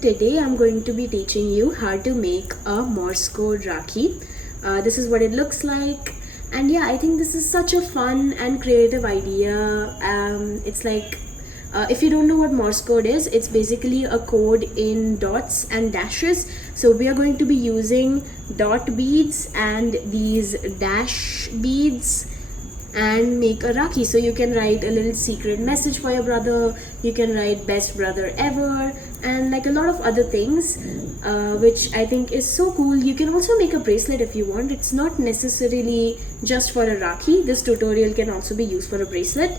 Today I'm going to be teaching you how to make a Morse Code Rakhi. This is what it looks like, and yeah, I think this is such a fun and creative idea. It's like, if you don't know what Morse code is, it's basically a code in dots and dashes. So we are going to be using dot beads and these dash beads and make a Rakhi. So you can write a little secret message for your brother, you can write best brother ever, and like a lot of other things, which I think is so cool. You can also make a bracelet if you want. It's not necessarily just for a Rakhi. This tutorial can also be used for a bracelet.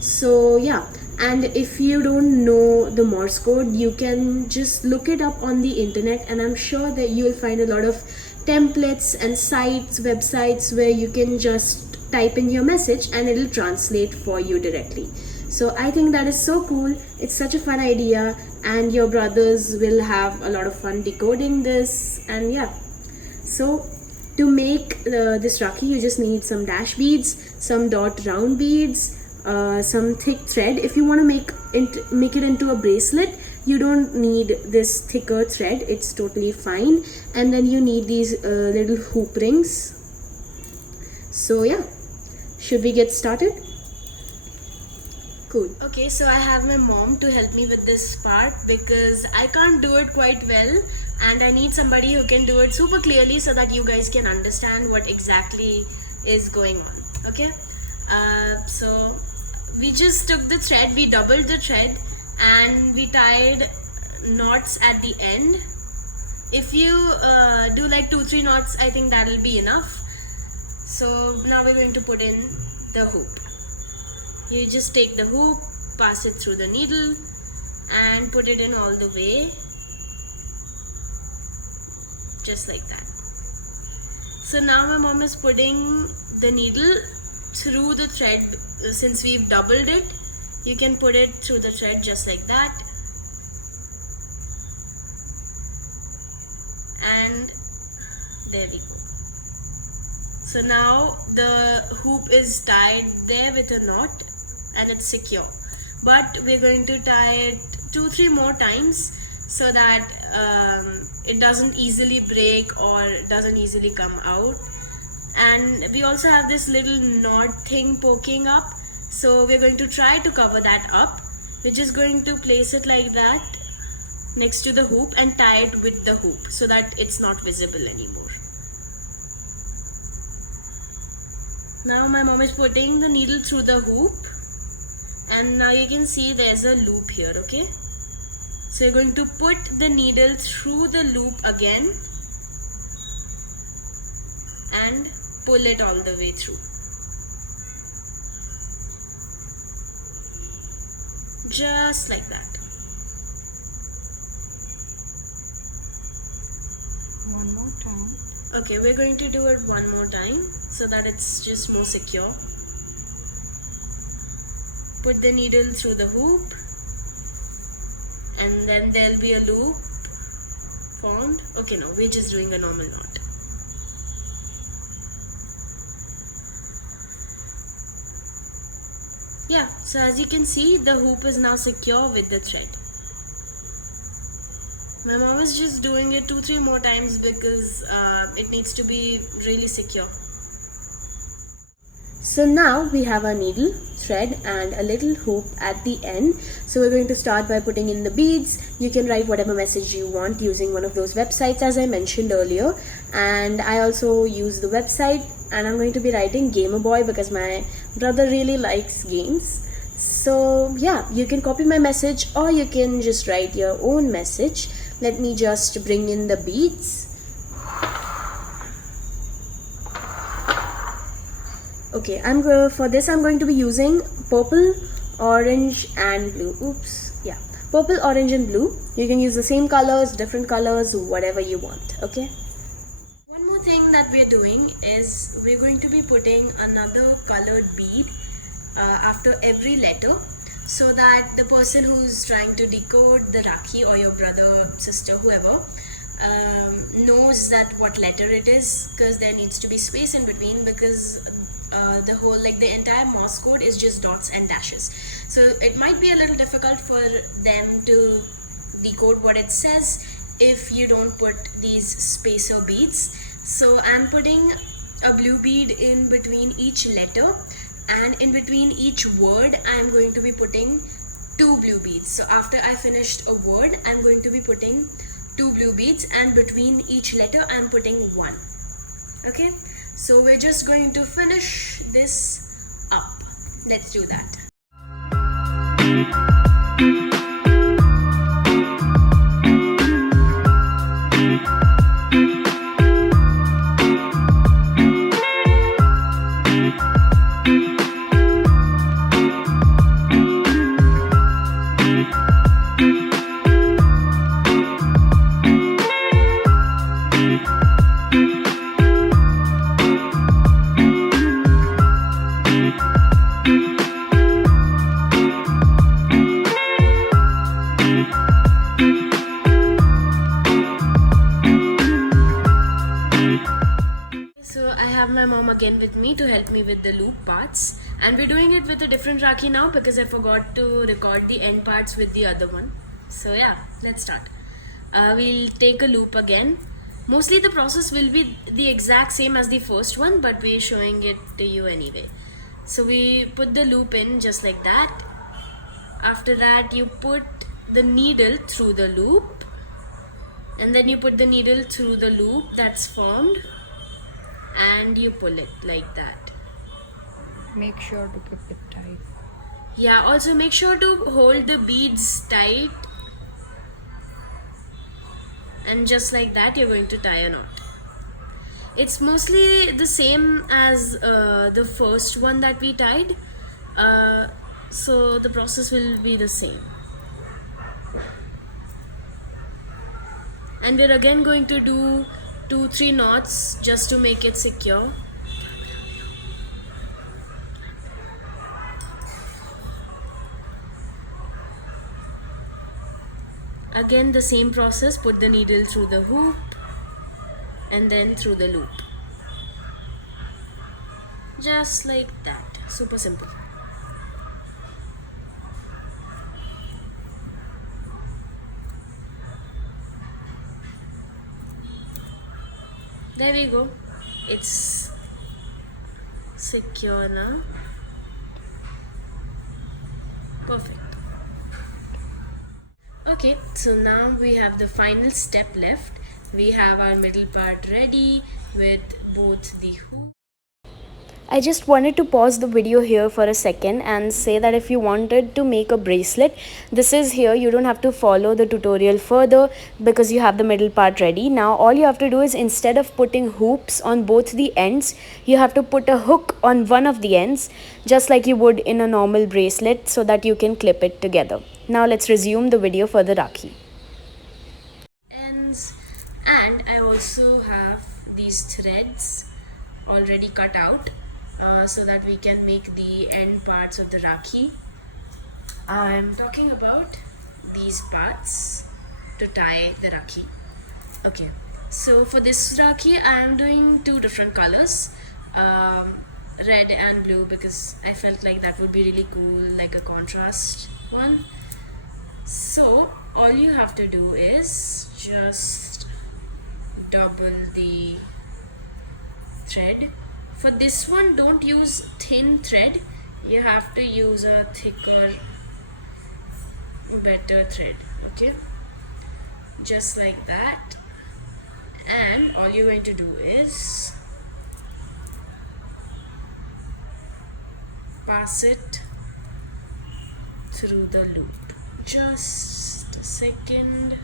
So yeah, and if you don't know the Morse code, you can just look it up on the internet, and I'm sure that you'll find a lot of templates and sites, websites where you can just type in your message and it'll translate for you directly. So I think that is so cool. It's such a fun idea, and your brothers will have a lot of fun decoding this. And yeah, so to make this Rakhi, you just need some dash beads, some dot round beads, some thick thread. If you want to make it into a bracelet, you don't need this thicker thread, it's totally fine. And then you need these little hoop rings. So yeah, should we get started? Cool. Okay, so I have my mom to help me with this part because I can't do it quite well, and I need somebody who can do it super clearly so that you guys can understand what exactly is going on. Okay, so we just took the thread, we doubled the thread, and we tied knots at the end. If you do like 2-3 knots, I think that'll be enough. So now we're going to put in the hoop. You just take the hoop, pass it through the needle, and put it in all the way, just like that. So now my mom is putting the needle through the thread. Since we've doubled it, you can put it through the thread just like that, and there we go. So now the hoop is tied there with a knot and it's secure, but we're going to tie it 2-3 more times so that it doesn't easily break or doesn't easily come out. And we also have this little knot thing poking up, so we're going to try to cover that up. We're just going to place it like that next to the hoop and tie it with the hoop so that it's not visible anymore. Now my mom is putting the needle through the hoop, and now you can see there's a loop here. Okay, so you're going to put the needle through the loop again and pull it all the way through, just like that. One more time. Okay, we're going to do it one more time so that it's just more secure. Put the needle through the hoop, and then there'll be a loop formed. Okay, no, we're just doing a normal knot. Yeah, so as you can see, the hoop is now secure with the thread. My mom is just doing it 2-3 more times because it needs to be really secure. So now we have a needle, thread, and a little hoop at the end. So we're going to start by putting in the beads. You can write whatever message you want using one of those websites as I mentioned earlier. And I also use the website, and I'm going to be writing Gamer Boy because my brother really likes games. So yeah, you can copy my message or you can just write your own message. Let me just bring in the beads. Okay, for this I'm going to be using purple, orange and blue. Oops, yeah, purple, orange and blue. You can use the same colors, different colors, whatever you want. Okay. One more thing that we're doing is we're going to be putting another colored bead after every letter, so that the person who's trying to decode the Rakhi, or your brother, sister, whoever, knows that what letter it is, because there needs to be space in between, because the whole, like the entire Morse code is just dots and dashes, so it might be a little difficult for them to decode what it says if you don't put these spacer beads. So I'm putting a blue bead in between each letter, and in between each word I'm going to be putting 2 blue beads. So after I finished a word, I'm going to be putting 2 blue beads, and between each letter I'm putting 1. Okay, so we're just going to finish this up. Let's do that. So I have my mom again with me to help me with the loop parts, and we're doing it with a different Rakhi now because I forgot to record the end parts with the other one. So yeah, let's start. We'll take a loop again. Mostly the process will be the exact same as the first one, but we're showing it to you anyway. So we put the loop in just like that. After that you put the needle through the loop, and then you put the needle through the loop that's formed, and you pull it like that. Make sure to keep it tight. Yeah, also make sure to hold the beads tight, and just like that you're going to tie a knot. It's mostly the same as the first one that we tied, so the process will be the same. And we're again going to do 2-3 knots just to make it secure. Again the same process, put the needle through the hoop and then through the loop. Just like that, super simple. There we go, it's secure now. Perfect. Okay, so now we have the final step left. We have our middle part ready with both the hoop. I just wanted to pause the video here for a second and say that if you wanted to make a bracelet, this is here. You don't have to follow the tutorial further because you have the middle part ready. Now all you have to do is, instead of putting hoops on both the ends, you have to put a hook on one of the ends, just like you would in a normal bracelet, so that you can clip it together. Now let's resume the video for the Rakhi. Ends, and I also have these threads already cut out so that we can make the end parts of the Rakhi. I'm talking about these parts to tie the Rakhi. Okay, so for this Rakhi I am doing 2 different colors, red and blue, because I felt like that would be really cool, like a contrast one. So all you have to do is just double the thread. For this one, don't use thin thread, you have to use a thicker, better thread. Okay, just like that. And all you're going to do is pass it through the loop. Just a second.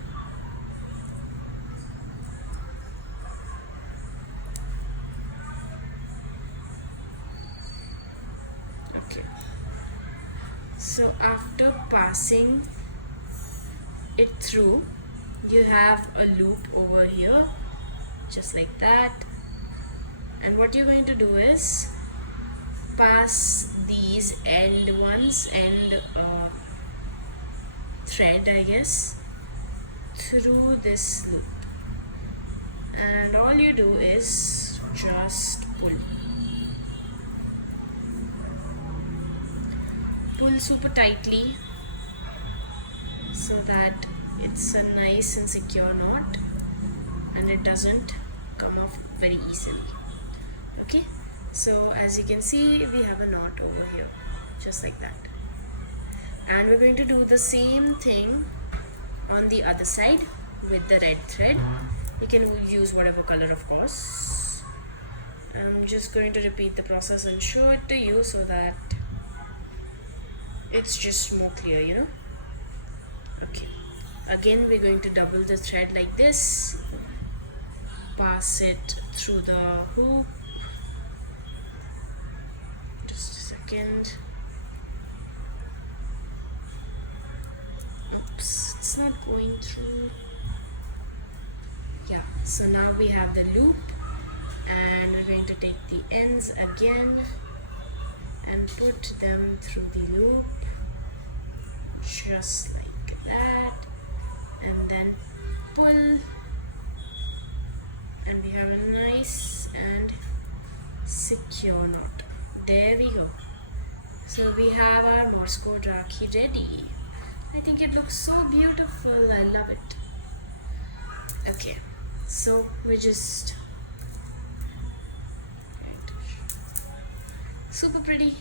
Okay, so after passing it through, you have a loop over here, just like that. And what you're going to do is pass these end thread, I guess, through this loop, and all you do is just pull super tightly so that it's a nice and secure knot and it doesn't come off very easily. Okay, so as you can see, we have a knot over here, just like that. And we're going to do the same thing on the other side with the red thread. You can use whatever color, of course. I'm just going to repeat the process and show it to you so that it's just more clear, you know. Okay, again we're going to double the thread like this, pass it through the hoop. Just a second. Oops, it's not going through. Yeah, so now we have the loop, and we're going to take the ends again and put them through the loop, just like that, and then pull, and we have a nice and secure knot. There we go. So we have our Morse Code Rakhi ready. I think it looks so beautiful. I love it. Okay, so we just super pretty.